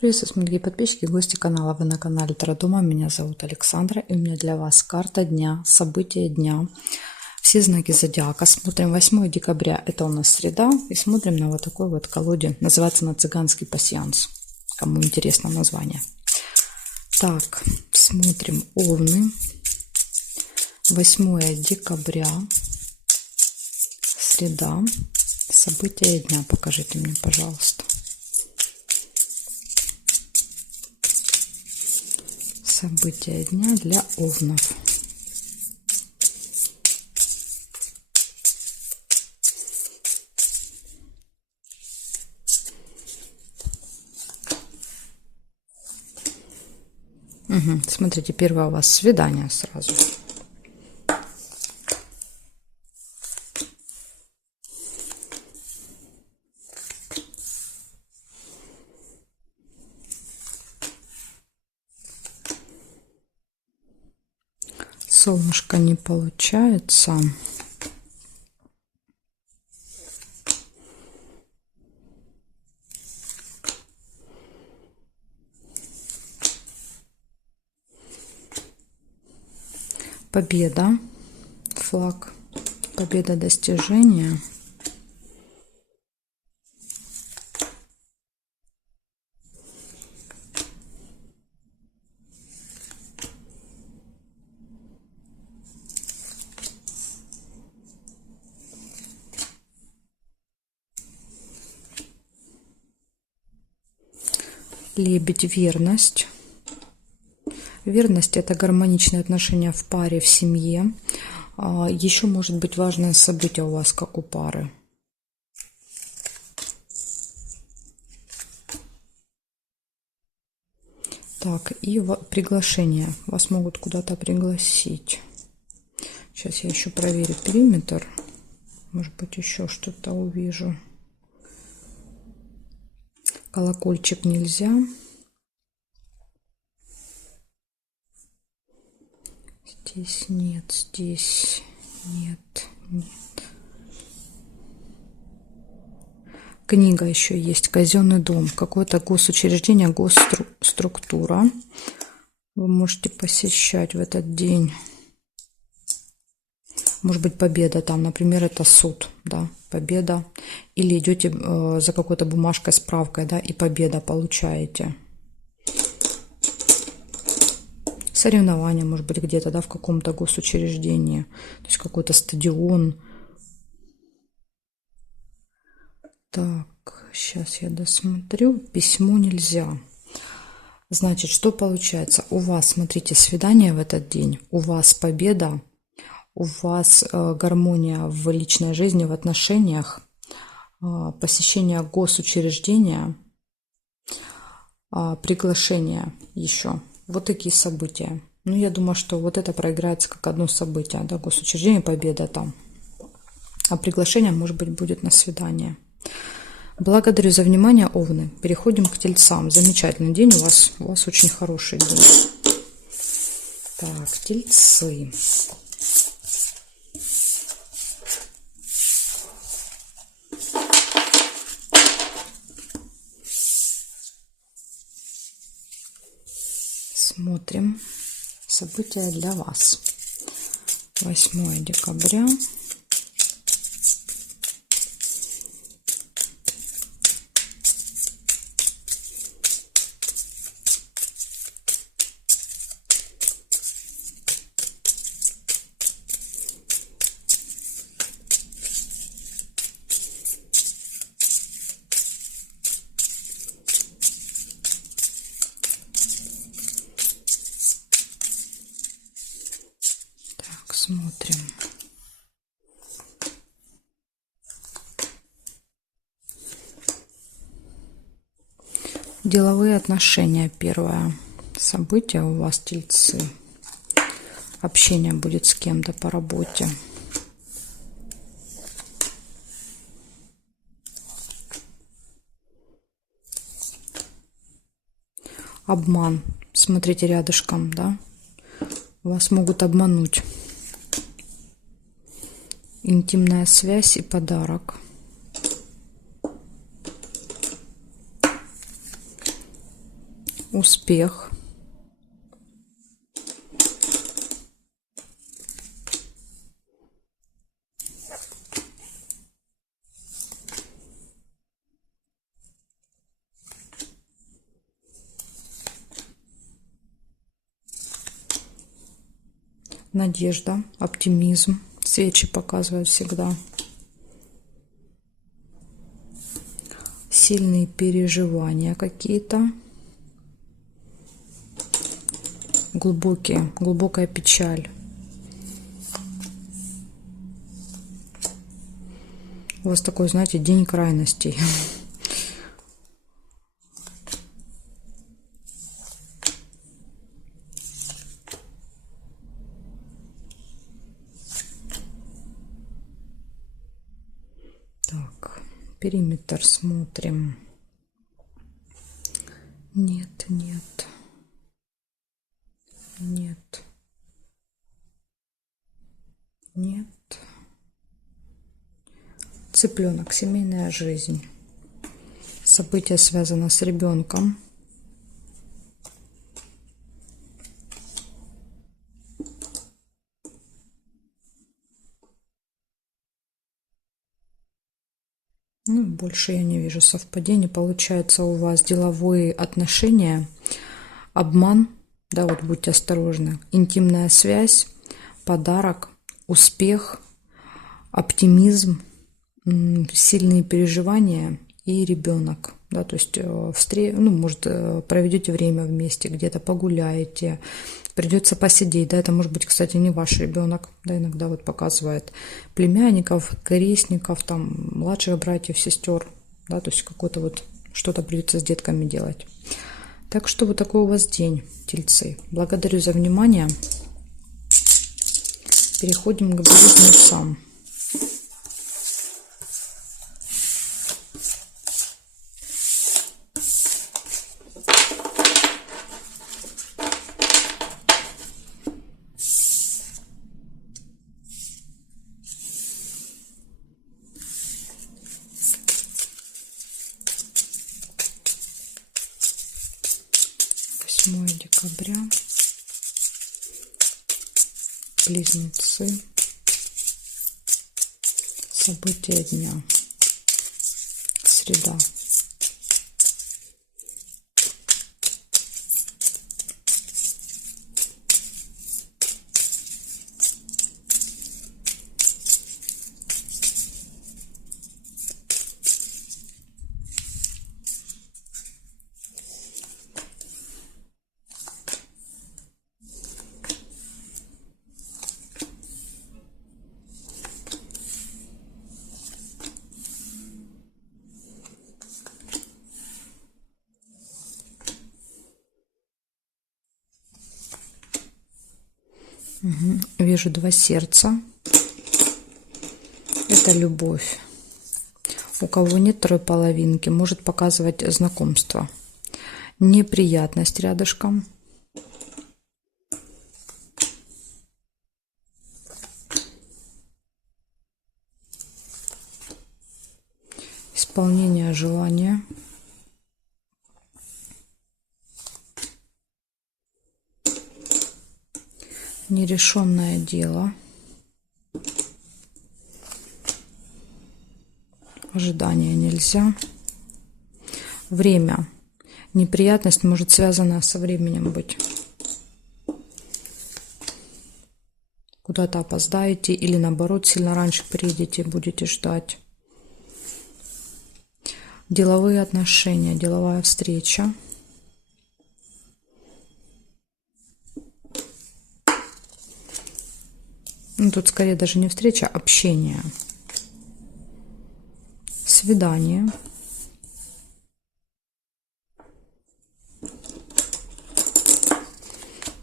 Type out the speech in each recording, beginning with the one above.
Приветствую, дорогие подписчики и гости канала. Вы на канале Таро Дома. Меня зовут Александра, и у меня для вас карта дня, события дня, все знаки зодиака. Смотрим 8 декабря, это у нас среда, и смотрим на вот такой вот колоде. Называется она «Цыганский пасьянс», кому интересно название. Так, смотрим Овны. 8 декабря, среда, события дня. Покажите мне, пожалуйста. События дня для Овнов. Смотрите, первое у вас свидание сразу. Солнышко не получается. Победа, флаг, победа, достижения. Лебедь, верность. Верность – это гармоничные отношения в паре, в семье. Еще может быть важное событие у вас, как у пары. Так, и приглашение. Вас могут куда-то пригласить. Сейчас я еще проверю периметр. Может быть, еще что-то увижу. Колокольчик нельзя. Здесь нет, здесь нет, нет. Книга еще есть, казенный дом, какое-то госучреждение, госструктура. Вы можете посещать в этот день. Может быть, победа там, например, это суд, да, победа. Или идете за какой-то бумажкой, справкой, да, и победа получаете. Соревнования, может быть, где-то, да, в каком-то госучреждении. То есть какой-то стадион. Так, сейчас я досмотрю. Письмо нельзя. Значит, что получается? У вас, смотрите, свидание в этот день, у вас победа, у вас гармония в личной жизни, в отношениях, посещение госучреждения, приглашение еще. Вот такие события. Ну, я думаю, что вот это проиграется как одно событие, да, госучреждение, победа там. А приглашение, может быть, будет на свидание. Благодарю за внимание, Овны. Переходим к Тельцам. Замечательный день у вас очень хороший день. Так, Тельцы. Смотрим события для вас. 8 декабря. Смотрим. Деловые отношения. Первое событие у вас, Тельцы. Общение будет с кем-то по работе. Обман. Смотрите рядышком, да? Вас могут обмануть. Интимная связь и подарок. успех, надежда, оптимизм. Свечи показывают всегда. Сильные переживания какие-то. Глубокая печаль. У вас такой, знаете, день крайностей. Так, периметр смотрим. Нет, нет. Нет. Нет. Цыпленок, семейная жизнь. Событие связано с ребенком. Ну, больше я не вижу совпадений. Получается, у вас деловые отношения, обман, да, вот будьте осторожны, интимная связь, подарок, успех, оптимизм, сильные переживания и ребенок. Да, то есть, ну, может, проведете время вместе, где-то погуляете, придется посидеть. Да, это может быть, кстати, не ваш ребенок. Да, иногда вот показывает племянников, крестников, там, младших братьев, сестер. Да, то есть, какое-то вот что-то придется с детками делать. Так что вот такой у вас день, тельцы. Благодарю за внимание. Переходим к близнецам. Декабря. Близнецы. События дня. Среда. Вижу два сердца. Это любовь. У кого нет второй половинки, может показывать знакомство. Неприятность рядышком. Исполнение желания. Нерешенное дело. Ожидания нельзя. Время. Неприятность может связана со временем быть. Куда-то опоздаете или наоборот сильно раньше приедете, будете ждать. Деловые отношения, деловая встреча. Ну, тут скорее даже не встреча, а общение. Свидание.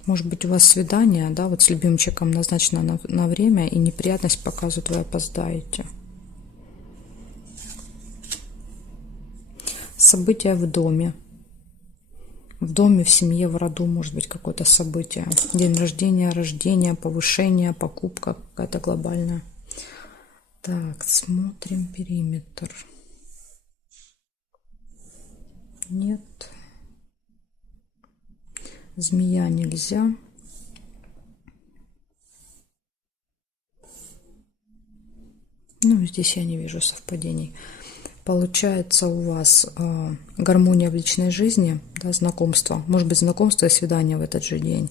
Может быть, у вас свидание, да, вот с любимчиком назначено на время, и неприятность показывает, вы опоздаете. События в доме. В доме, в семье, в роду может быть какое-то событие. День рождения, рождение, повышение, покупка какая-то глобальная. Так, смотрим периметр. Нет. Змея нельзя. Ну, здесь я не вижу совпадений. Получается у вас гармония в личной жизни, да, знакомство. Может быть, знакомство и свидание в этот же день.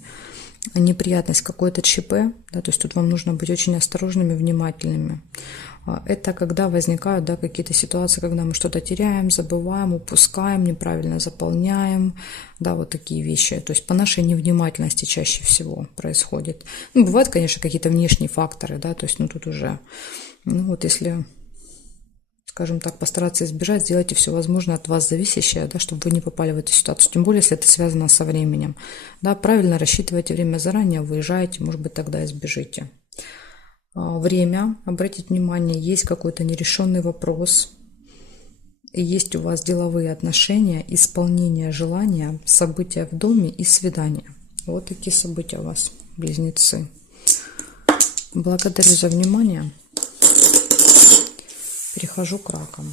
Неприятность какой-то ЧП, да, то есть тут вам нужно быть очень осторожными, внимательными. Это когда возникают, да, какие-то ситуации, когда мы что-то теряем, забываем, упускаем, неправильно заполняем, да, вот такие вещи. То есть по нашей невнимательности чаще всего происходит. Ну, бывают, конечно, какие-то внешние факторы, да, то есть, ну, тут уже, ну, вот если, скажем так, постараться избежать, сделайте все возможное от вас зависящее, да, чтобы вы не попали в эту ситуацию. Тем более, если это связано со временем. Да, правильно рассчитывайте время заранее, выезжаете, может быть, тогда избежите. Время, обратите внимание, есть какой-то нерешенный вопрос, есть у вас деловые отношения, исполнение желания, события в доме и свидания. Вот такие события у вас, близнецы. Благодарю за внимание. Перехожу к ракам.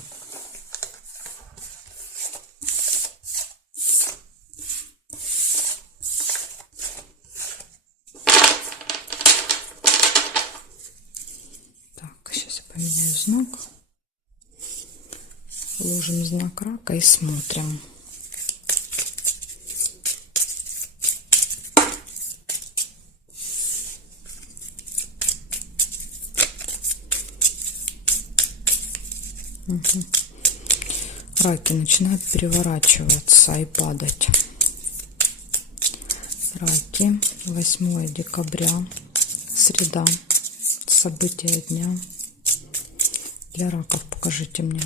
Поменяю знак. Ложим знак рака и смотрим. Угу. Раки начинают переворачиваться и падать. Раки. 8 декабря. Среда. События дня. Для раков покажите мне.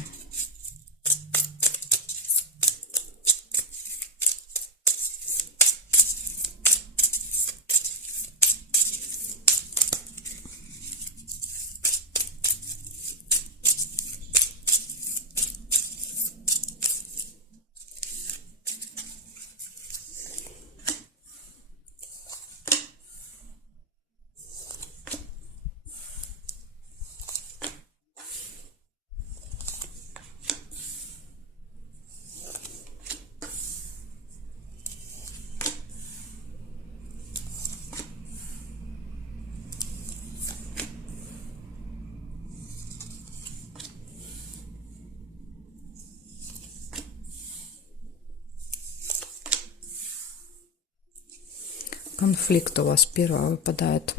Конфликт у вас первый выпадает.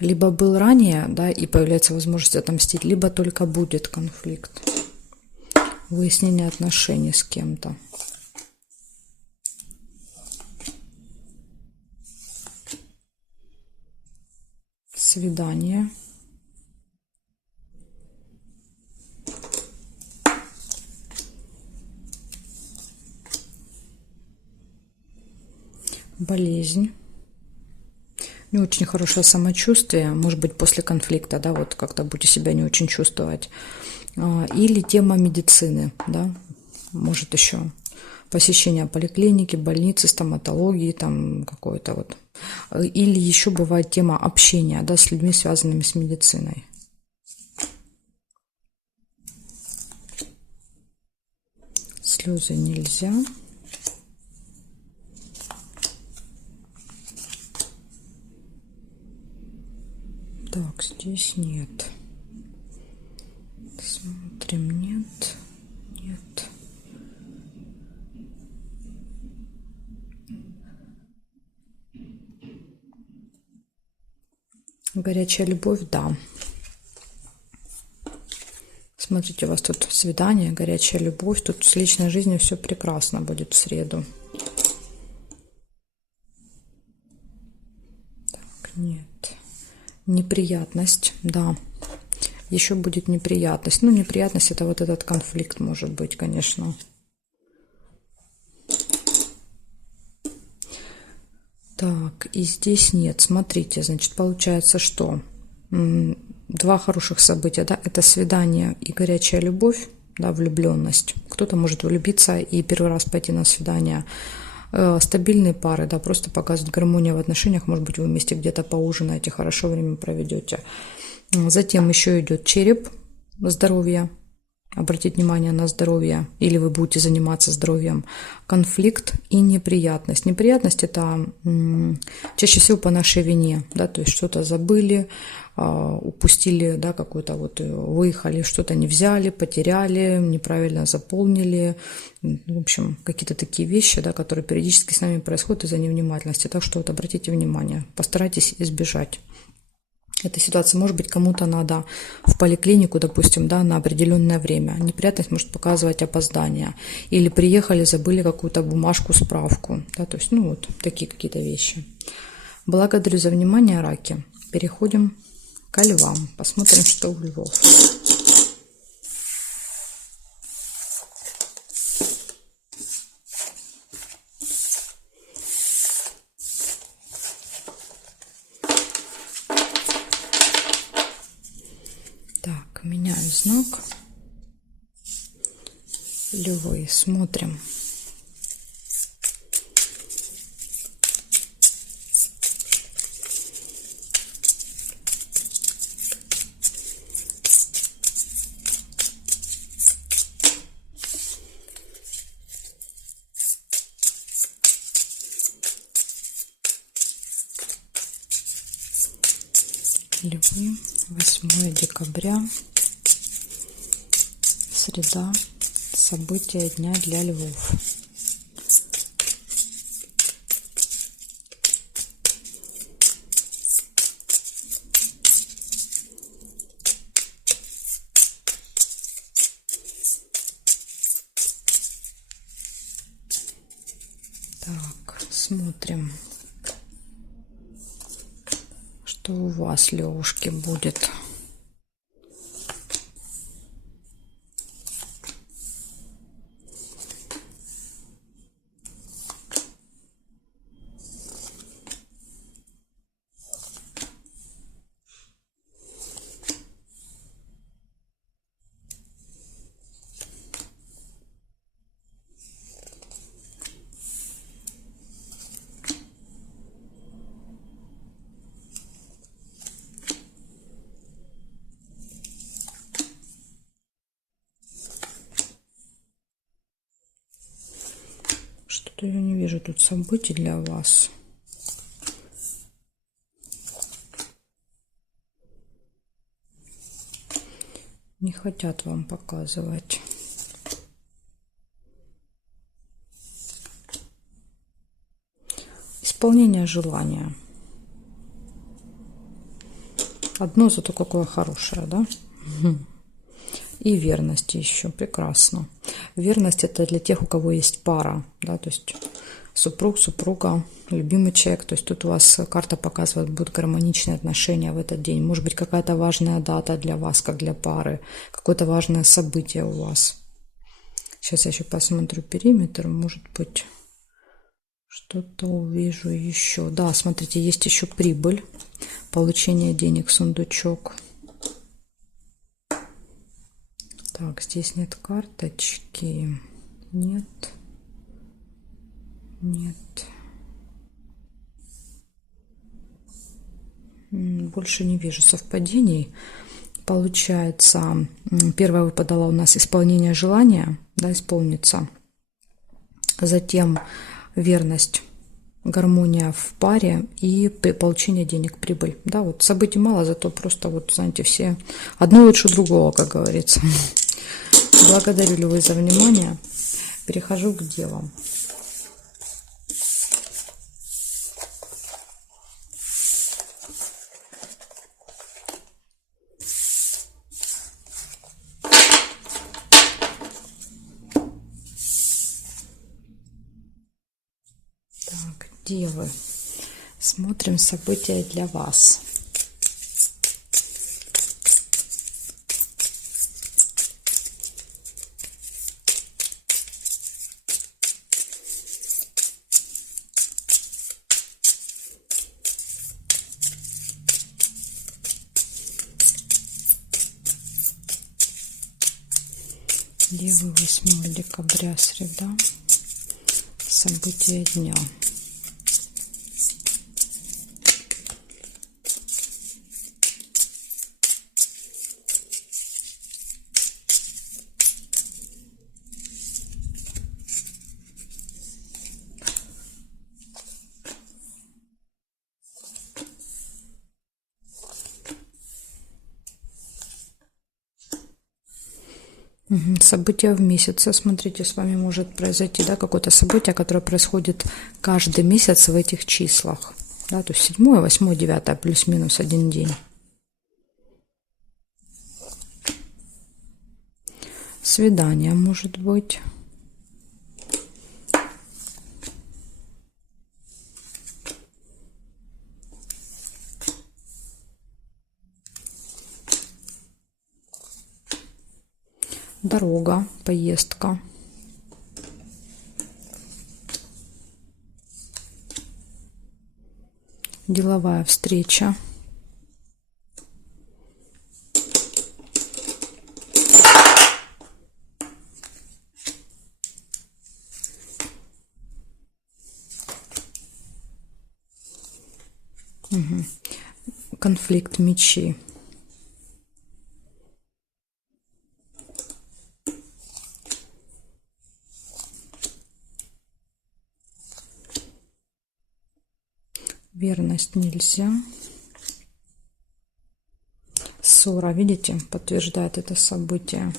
Либо был ранее, да, и появляется возможность отомстить, либо только будет конфликт. Выяснение отношений с кем-то. Свидание. Болезнь. Не очень хорошее самочувствие, может быть, после конфликта, да, вот как-то будете себя не очень чувствовать. Или тема медицины, да, может еще посещение поликлиники, больницы, стоматологии, там какой-то вот. Или еще бывает тема общения, да, с людьми, связанными с медициной. Слезы нельзя. Так, здесь нет. Смотрим, нет, нет. Горячая любовь, да. Смотрите, у вас тут свидание, горячая любовь. Тут с личной жизнью все прекрасно будет в среду. Так, нет. Неприятность, да. Еще будет неприятность. Ну, неприятность — это вот этот конфликт, может быть, конечно. Так, и здесь нет. Смотрите, значит, получается, что два хороших события, да, это свидание и горячая любовь, да, влюбленность. Кто-то может влюбиться и первый раз пойти на свидание. Стабильные пары, да, просто показывают гармонию в отношениях. Может быть, вы вместе где-то поужинаете, хорошо время проведете. Затем еще идет череп, здоровье. обратить внимание на здоровье, или вы будете заниматься здоровьем, конфликт и неприятность. Неприятность – это чаще всего по нашей вине, да, то есть что-то забыли, упустили, да, какой-то вот, выехали, что-то не взяли, потеряли, неправильно заполнили, в общем, какие-то такие вещи, да, которые периодически с нами происходят из-за невнимательности. Так что вот обратите внимание, постарайтесь избежать этой ситуации. Может быть, кому-то надо в поликлинику, допустим, да, на определенное время. Неприятность может показывать опоздание. Или приехали, забыли какую-то бумажку, справку. Да, то есть, ну вот, такие какие-то вещи. Благодарю за внимание, раки. Переходим ко львам. Посмотрим, что у львов. Так, меняю знак. Львы, смотрим. Львы, 8 декабря, среда, события дня для львов. Так, смотрим, что у вас, левушки, будет. Что-то я не вижу тут событий для вас. Не хотят вам показывать. Исполнение желания. Одно зато какое хорошее, да? И верность еще, прекрасно. Верность – это для тех, у кого есть пара, да, то есть супруг, супруга, любимый человек. То есть тут у вас карта показывает, будут гармоничные отношения в этот день. Может быть, какая-то важная дата для вас, как для пары, какое-то важное событие у вас. Сейчас я еще посмотрю периметр, может быть, что-то увижу еще. Да, смотрите, есть еще прибыль, получение денег, сундучок. Так, здесь нет карточки. Нет. Нет. Больше не вижу совпадений. Получается, первая выпадала у нас исполнение желания, да, исполнится. Затем верность, гармония в паре и получение денег, прибыль. Да, вот событий мало, зато просто вот, знаете, все одно лучше другого, как говорится. Благодарю, львы, за внимание. Перехожу к девам. Так, девы. Смотрим события для вас. Девы, 8 декабря, среда. События дня. События в месяце. Смотрите, с вами может произойти, да, какое-то событие, которое происходит каждый месяц в этих числах. Да, то есть 7, 8, 9 плюс-минус один день. Свидание может быть. Дорога, поездка. Деловая встреча. Конфликт мечей. Верность нельзя. Ссора, видите, подтверждает это событие.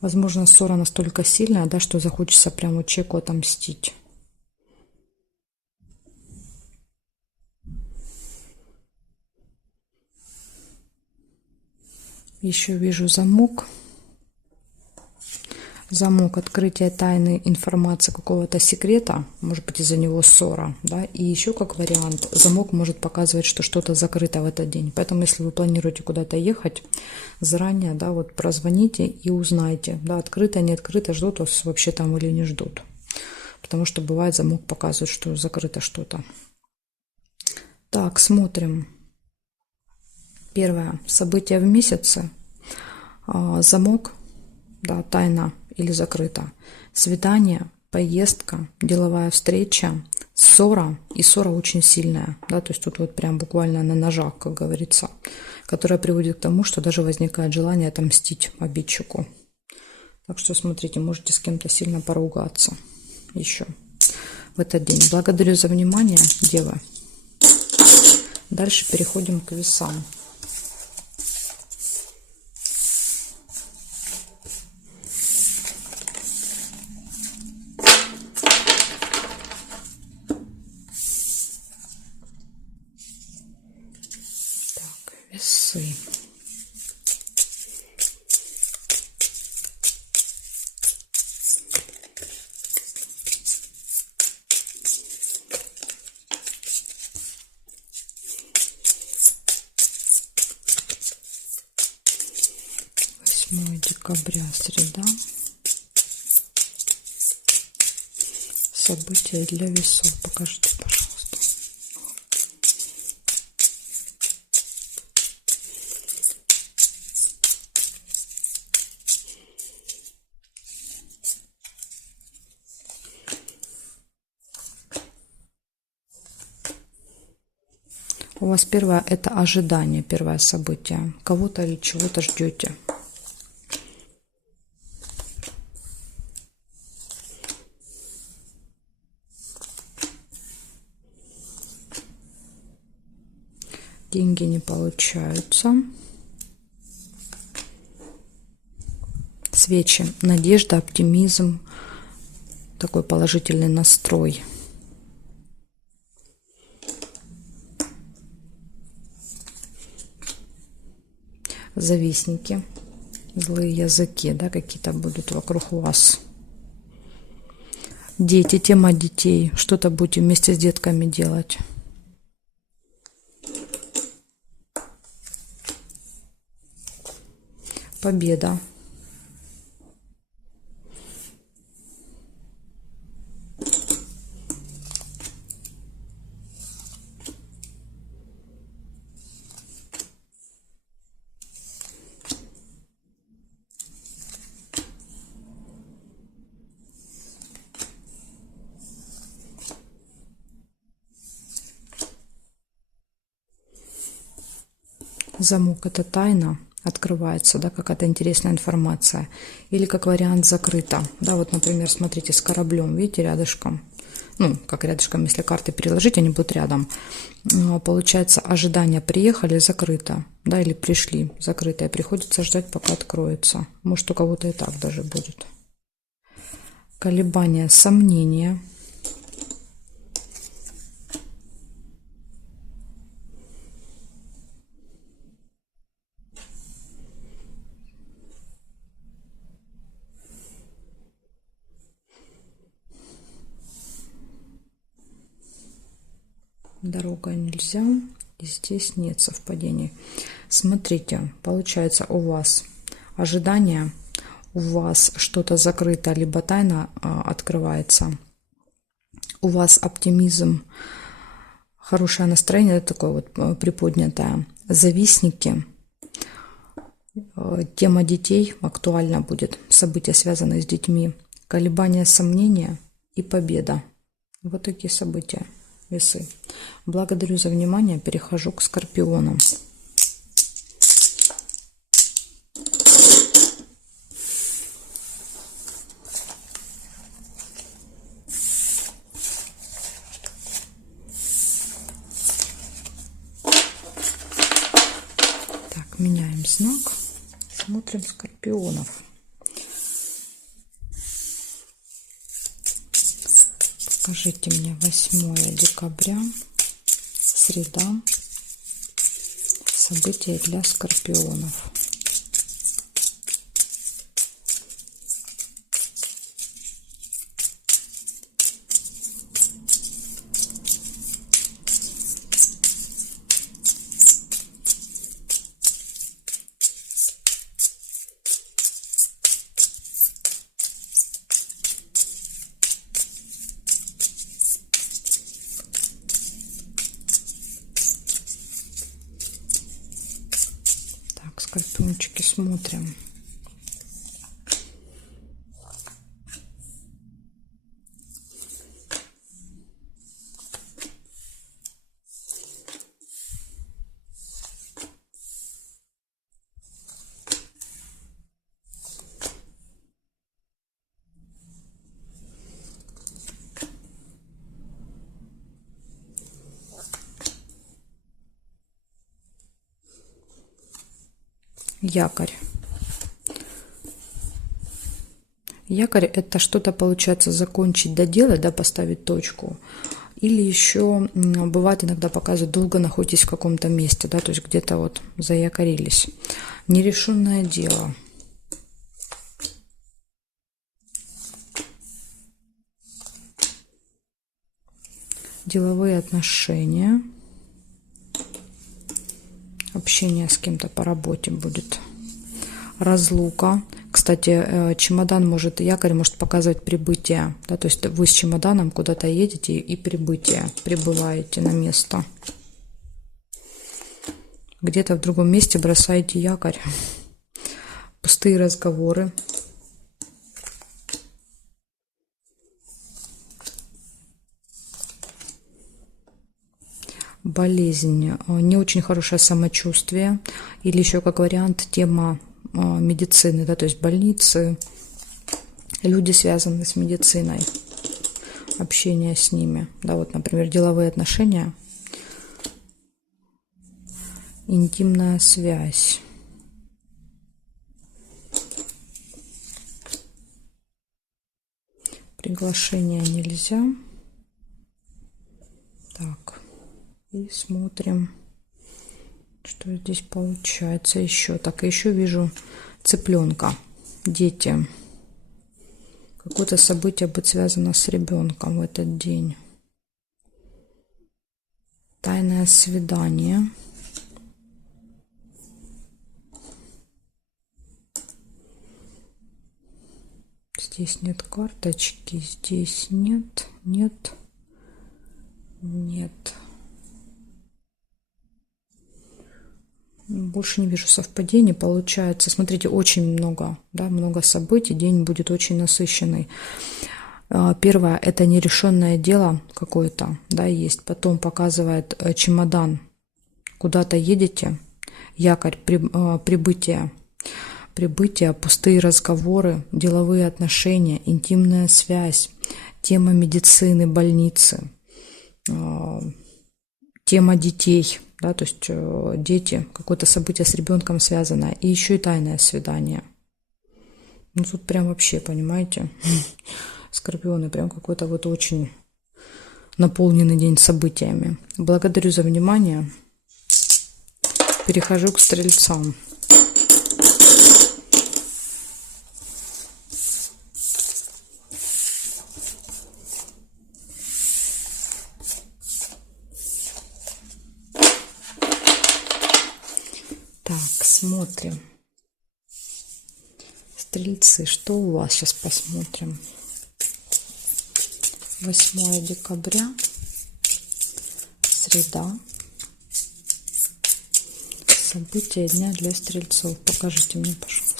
Возможно, ссора настолько сильная, да, что захочется прямо человеку отомстить. Еще вижу замок. Замок, открытие тайны информации какого-то секрета, может быть, из-за него ссора, да, и еще как вариант, замок может показывать, что что-то закрыто в этот день, поэтому если вы планируете куда-то ехать, заранее, да, вот прозвоните и узнайте, да, открыто, не открыто, ждут вас вообще там или не ждут, потому что бывает замок показывает, что закрыто что-то. Так, смотрим. Первое, событие в месяце, замок, да, тайна или закрыто, свидание, поездка, деловая встреча, ссора, и ссора очень сильная, да, то есть тут вот прям буквально на ножах, как говорится, которая приводит к тому, что даже возникает желание отомстить обидчику. Так что смотрите, можете с кем-то сильно поругаться еще в этот день. Благодарю за внимание, девы. Дальше переходим к весам. Весы. Декабря, среда. События для весов. Покажите, пожалуйста. У вас первое — это ожидание, первое событие. Кого-то или чего-то ждете. Деньги не получаются. Свечи. Надежда, оптимизм. Такой положительный настрой. Завистники. Злые языки, да, какие-то будут вокруг вас. Дети, тема детей. Что-то будете вместе с детками делать. Победа. Замок — это тайна, открывается, да, какая-то интересная информация. Или как вариант закрыто. Да, вот, например, смотрите, с кораблем, видите, рядышком. ну, как рядышком, если карты переложить, они будут рядом. Получается, ожидания приехали, закрыто, да, или пришли, закрытое. Приходится ждать, пока откроется. Может, у кого-то и так даже будет. Колебания, сомнения. Дорога нельзя, и здесь нет совпадений. Смотрите, получается, у вас ожидания, у вас что-то закрыто, либо тайна открывается, у вас оптимизм, хорошее настроение, такое вот приподнятое. Завистники, тема детей актуальна будет, события, связанные с детьми, колебания, сомнения и победа. Вот такие события. Весы. Благодарю за внимание. Перехожу к скорпионам. Так, меняем знак. Смотрим скорпионов. Покажите мне 8 декабря, среда, события для скорпионов. Скорпиончики, смотрим. Якорь. Якорь — это что-то, получается, закончить, доделать, да, поставить точку. Или еще бывает, иногда показывают, долго находитесь в каком-то месте, да, то есть где-то вот заякорились. Нерешенное дело. Деловые отношения. Общение с кем-то по работе будет. Разлука. Кстати, чемодан может, якорь может показывать прибытие. Да, то есть вы с чемоданом куда-то едете и прибытие, прибываете на место. Где-то в другом месте бросаете якорь. Пустые разговоры. Болезнь, не очень хорошее самочувствие, или еще как вариант тема медицины, да, то есть больницы, люди, связанные с медициной, общение с ними, да, вот, например, деловые отношения, интимная связь. Приглашение нельзя. Так. И смотрим, что здесь получается еще. Так, еще вижу цыпленка. Дети. Какое-то событие будет связано с ребенком в этот день. Тайное свидание. Здесь нет карточки, здесь нет, нет, нет. Больше не вижу совпадений, получается. Смотрите, очень много, да, много событий, день будет очень насыщенный. Первое – это нерешенное дело какое-то, да, есть. Потом показывает чемодан, куда-то едете, якорь, прибытие, пустые разговоры, деловые отношения, интимная связь, тема медицины, больницы, тема детей, да, то есть дети, какое-то событие с ребенком связано, и еще и тайное свидание. Ну, тут прям вообще, понимаете, скорпионы, прям какой-то вот очень наполненный день событиями. Благодарю за внимание. Перехожу к стрельцам. Так, смотрим. Стрельцы, что у вас? Сейчас посмотрим. 8 декабря, среда. События дня для стрельцов. Покажите мне, пожалуйста.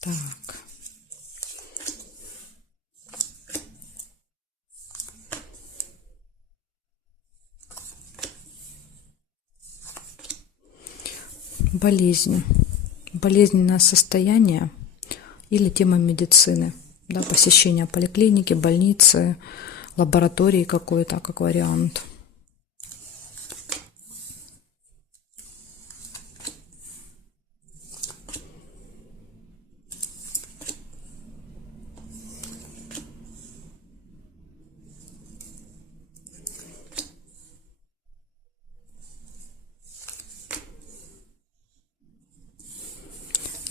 Так. Болезни. Болезненное состояние или тема медицины. Да, посещение поликлиники, больницы, лаборатории какой-то, как вариант.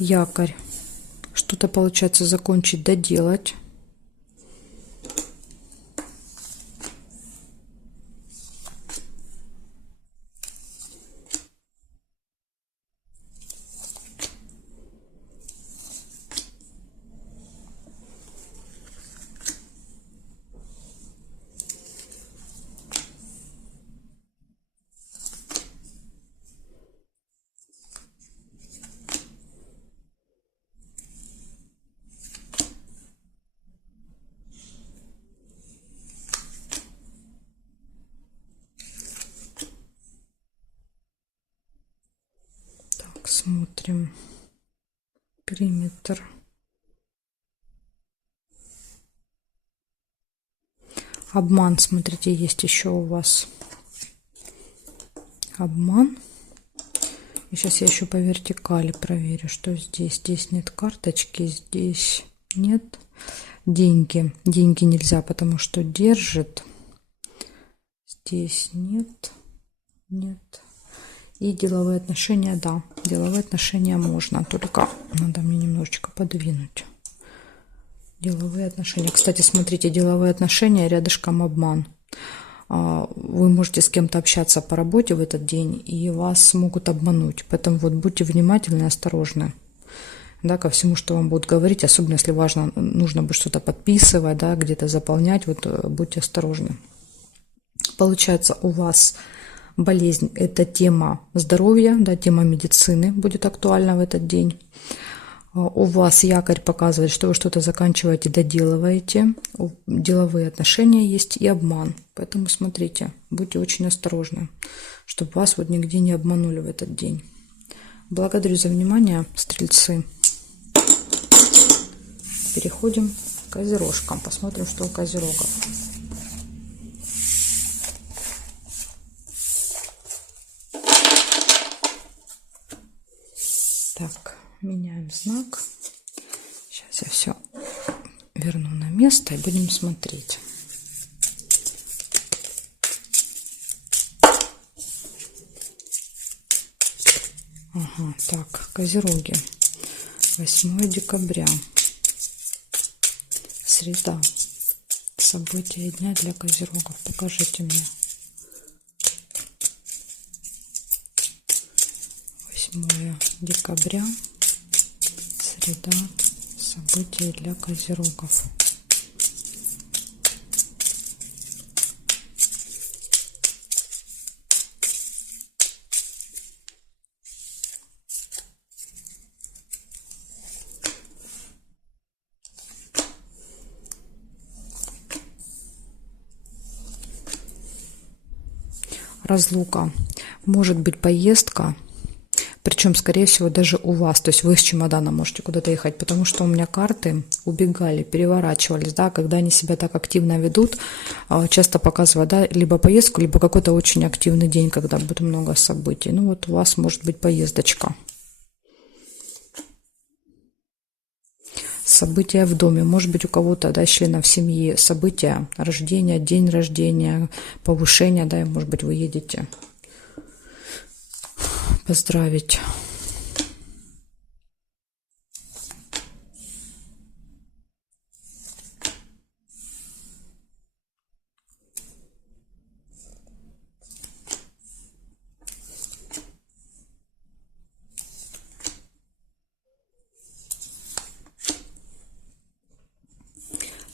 Якорь. Что-то получается закончить, доделать. Смотрим периметр. Обман, смотрите, есть еще у вас обман. И сейчас я еще по вертикали проверю, что здесь. Здесь нет карточки, здесь нет. Деньги. Деньги нельзя, потому что держит. Здесь нет. Нет. И деловые отношения, да, деловые отношения можно, только надо мне немножечко подвинуть. Деловые отношения. Кстати, смотрите, деловые отношения, рядышком обман. Вы можете с кем-то общаться по работе в этот день, и вас могут обмануть. Поэтому вот будьте внимательны и осторожны, да, ко всему, что вам будут говорить, особенно если важно, нужно будет что-то подписывать, да, где-то заполнять, вот будьте осторожны. Получается, у вас болезнь – это тема здоровья, да, тема медицины будет актуальна в этот день. У вас якорь показывает, что вы что-то заканчиваете, доделываете. Деловые отношения есть и обман. Поэтому смотрите, будьте очень осторожны, чтобы вас вот нигде не обманули в этот день. Благодарю за внимание, стрельцы. Переходим к козерожкам. Посмотрим, что у козерогов. Так, меняем знак. Сейчас я все верну на место и будем смотреть. Ага, так, козероги. 8 декабря. Среда. События дня для козерогов. Покажите мне. 8 декабря. Среда. События для козерогов. разлука, может быть поездка, причем, скорее всего, даже у вас, то есть вы с чемоданом можете куда-то ехать, потому что у меня карты убегали, переворачивались, да, когда они себя так активно ведут, часто показывают, да, либо поездку, либо какой-то очень активный день, когда будет много событий. Ну вот у вас может быть поездочка. События в доме, может быть у кого-то, да, членов семьи события, рождения, день рождения, повышения, да, и, может быть, вы едете поздравить.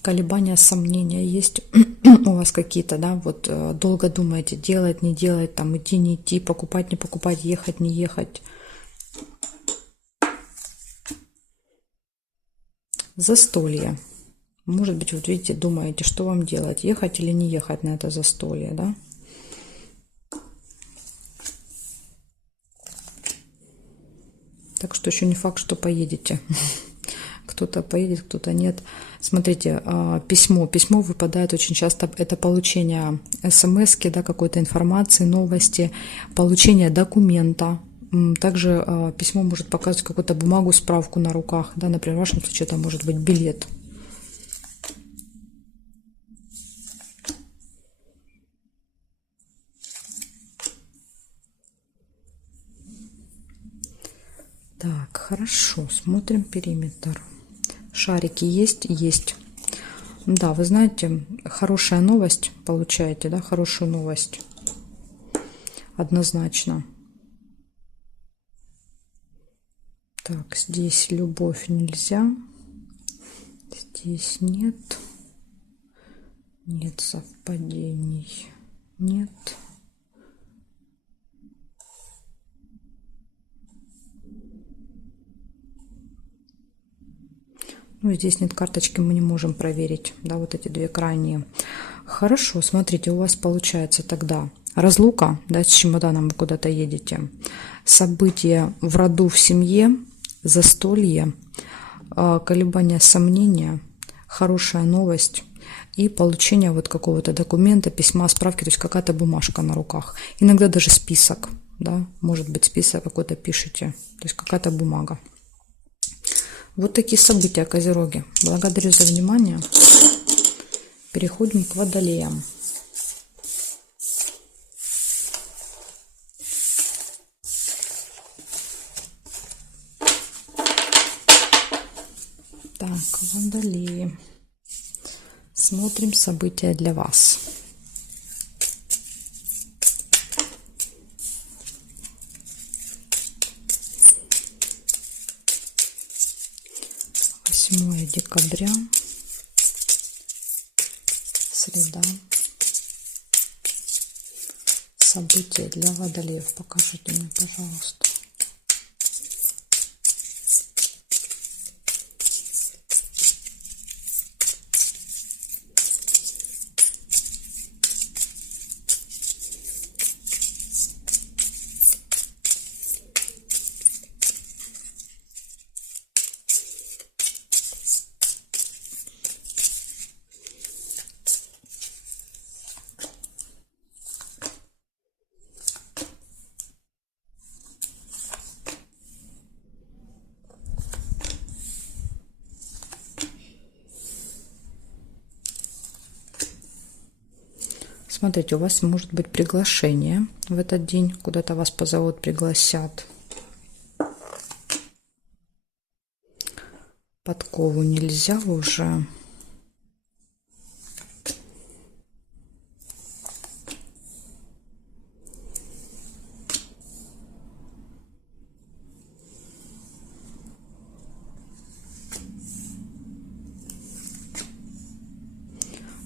Колебания, сомнения есть у вас какие-то, да, вот долго думаете, делать, не делать, там, идти, не идти, покупать, не покупать, ехать, не ехать. Застолье. Может быть, вот видите, думаете, что вам делать, ехать или не ехать на это застолье, да? Так что еще не факт, что поедете. Кто-то поедет, кто-то нет. Смотрите, письмо. Письмо выпадает очень часто. Это получение смс-ки, да, какой-то информации, новости, получение документа. Также письмо может показывать какую-то бумагу, справку на руках. Да, например, в вашем случае это может быть билет. Так, хорошо. Смотрим периметр. Шарики есть? Есть. Да, вы знаете, хорошая новость получаете, да, хорошую новость. Однозначно. Так, здесь любовь нельзя. Здесь нет. Нет совпадений. Нет. Ну, здесь нет карточки, мы не можем проверить, да, вот эти две крайние. Хорошо, смотрите, у вас получается тогда разлука, да, с чемоданом вы куда-то едете, события в роду, в семье, застолье, колебания, сомнения, хорошая новость и получение вот какого-то документа, письма, справки, то есть какая-то бумажка на руках. Иногда даже список, да, может быть список какой-то пишете, то есть какая-то бумага. Вот такие события, Козероги. Благодарю за внимание. Переходим к Водолеям. Так, Водолеи. Смотрим события для вас. Декабря, среда. События для Водолеев покажите мне, пожалуйста. Смотрите, у вас может быть приглашение в этот день, куда-то вас позовут, пригласят. Подкову нельзя уже.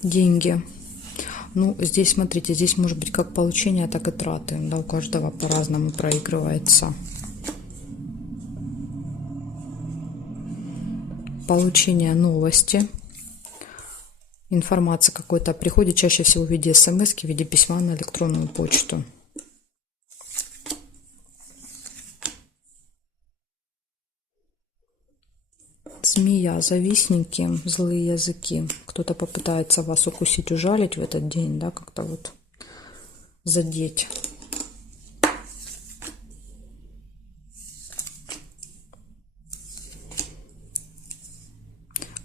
Деньги. Ну, здесь, смотрите, здесь может быть как получение, так и траты. Да, у каждого по-разному проигрывается. Получение новости. Информация какой-то приходит чаще всего в виде смс, в виде письма на электронную почту. Змея, завистники, злые языки. Кто-то попытается вас укусить, ужалить в этот день, да, как-то вот задеть.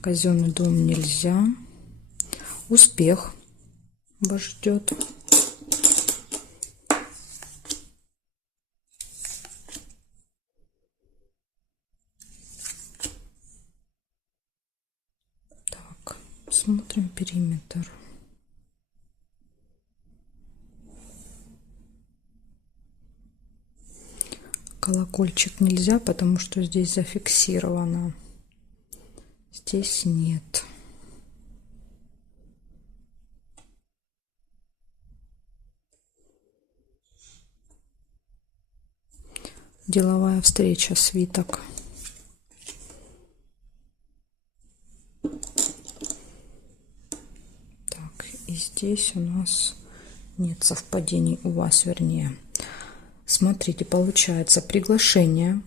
Казенный дом нельзя. Успех вас ждет. Так, смотрим периметр. Колокольчик нельзя, потому что здесь зафиксировано. Здесь нет. Деловая встреча, свиток. Так, и здесь у нас нет совпадений, у вас вернее. Смотрите, получается приглашение.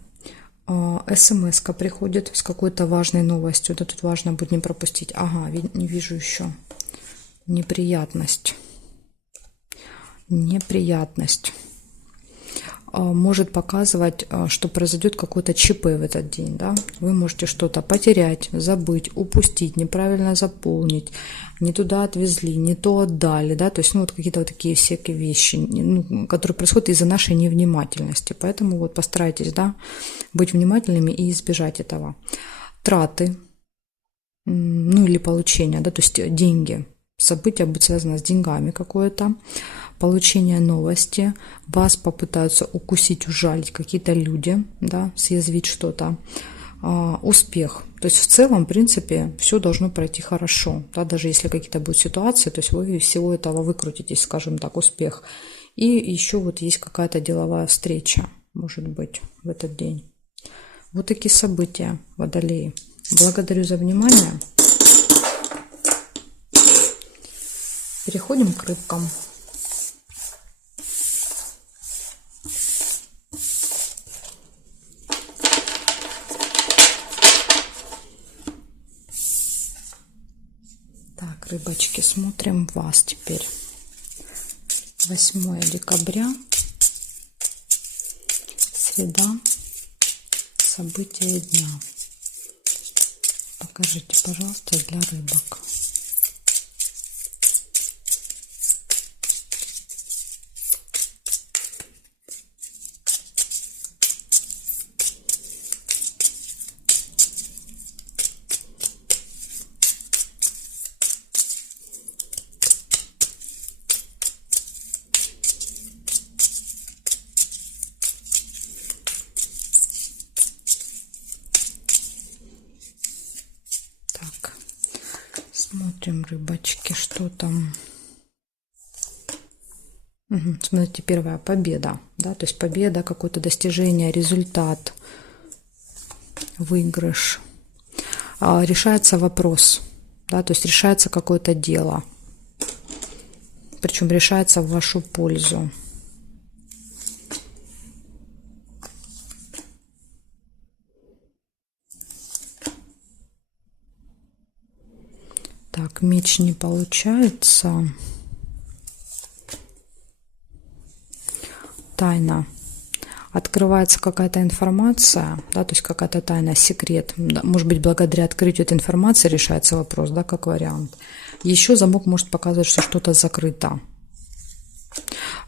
СМС-ка приходит с какой-то важной новостью. Да, тут важно будет не пропустить. Ага, не вижу еще. Неприятность. Неприятность. Может показывать, что произойдет какой-то ЧП в этот день. Да? Вы можете что-то потерять, забыть, упустить, неправильно заполнить, не туда отвезли, не то отдали. Да? То есть ну, вот какие-то вот такие всякие вещи, ну, которые происходят из-за нашей невнимательности. Поэтому вот постарайтесь, да, быть внимательными и избежать этого. Траты, ну или получения, да, то есть деньги. Событие будет связано с деньгами какое-то. Получение новости, вас попытаются укусить, ужалить какие-то люди, да, съязвить что-то, успех. То есть в целом, в принципе, все должно пройти хорошо, да, даже если какие-то будут ситуации, то есть вы из всего этого выкрутитесь, скажем так, успех. И еще вот есть какая-то деловая встреча, может быть, в этот день. Вот такие события, водолеи. Благодарю за внимание. Переходим к рыбкам. Так, рыбочки, смотрим вас теперь. 8 декабря, среда, события дня. Покажите, пожалуйста, для рыбок. Смотрим, рыбочки, что там. Угу, смотрите, первая победа, да, то есть победа, какое-то достижение, результат, выигрыш. Решается вопрос, да, то есть решается какое-то дело, причем решается в вашу пользу. Так, меч не получается. Тайна. Открывается какая-то информация, да, то есть какая-то тайна, секрет. Может быть, благодаря открытию этой информации решается вопрос, да, как вариант. Еще замок может показывать, что что-то закрыто.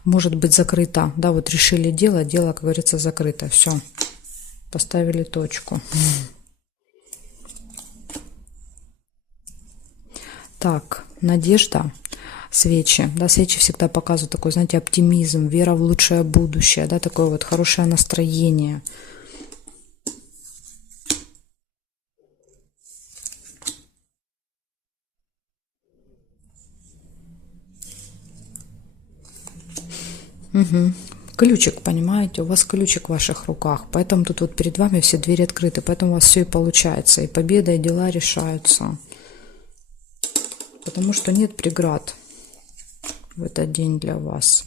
Может быть закрыто, да, вот решили дело, как говорится, закрыто. Все, поставили точку. Так, надежда, свечи, да, свечи всегда показывают такой, знаете, оптимизм, вера в лучшее будущее, да, такое вот хорошее настроение. Угу. Ключик, понимаете, у вас ключик в ваших руках, поэтому тут вот перед вами все двери открыты, поэтому у вас все и получается, и победа, и дела решаются. Потому что нет преград в этот день для вас.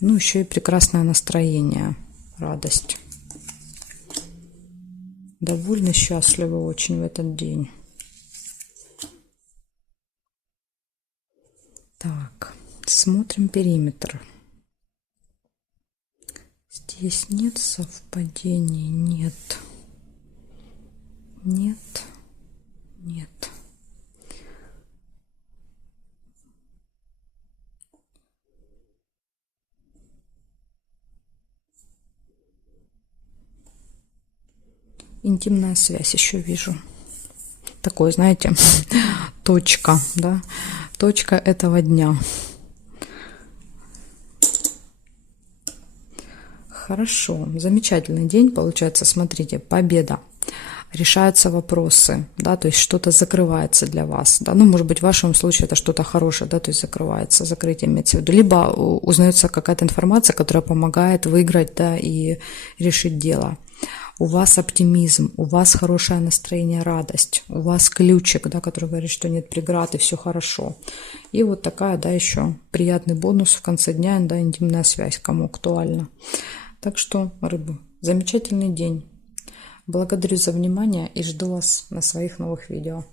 Ну, еще и прекрасное настроение, радость. довольны, счастливы очень в этот день. Так, смотрим периметр. Здесь нет совпадений, нет. Нет, нет. Интимная связь еще вижу. Такой, знаете, точка, да, точка этого дня. Хорошо, замечательный день получается. Смотрите, победа. Решаются вопросы, да, то есть что-то закрывается для вас, да, ну, может быть, в вашем случае это что-то хорошее, да, то есть закрывается, закрытие имеется в виду, либо узнается какая-то информация, которая помогает выиграть, да, и решить дело. У вас оптимизм, у вас хорошее настроение, радость, у вас ключик, да, который говорит, что нет преград и все хорошо. И вот такая, да, еще приятный бонус в конце дня, да, интимная связь, кому актуально. Так что, рыбы, замечательный день. Благодарю за внимание и жду вас на своих новых видео.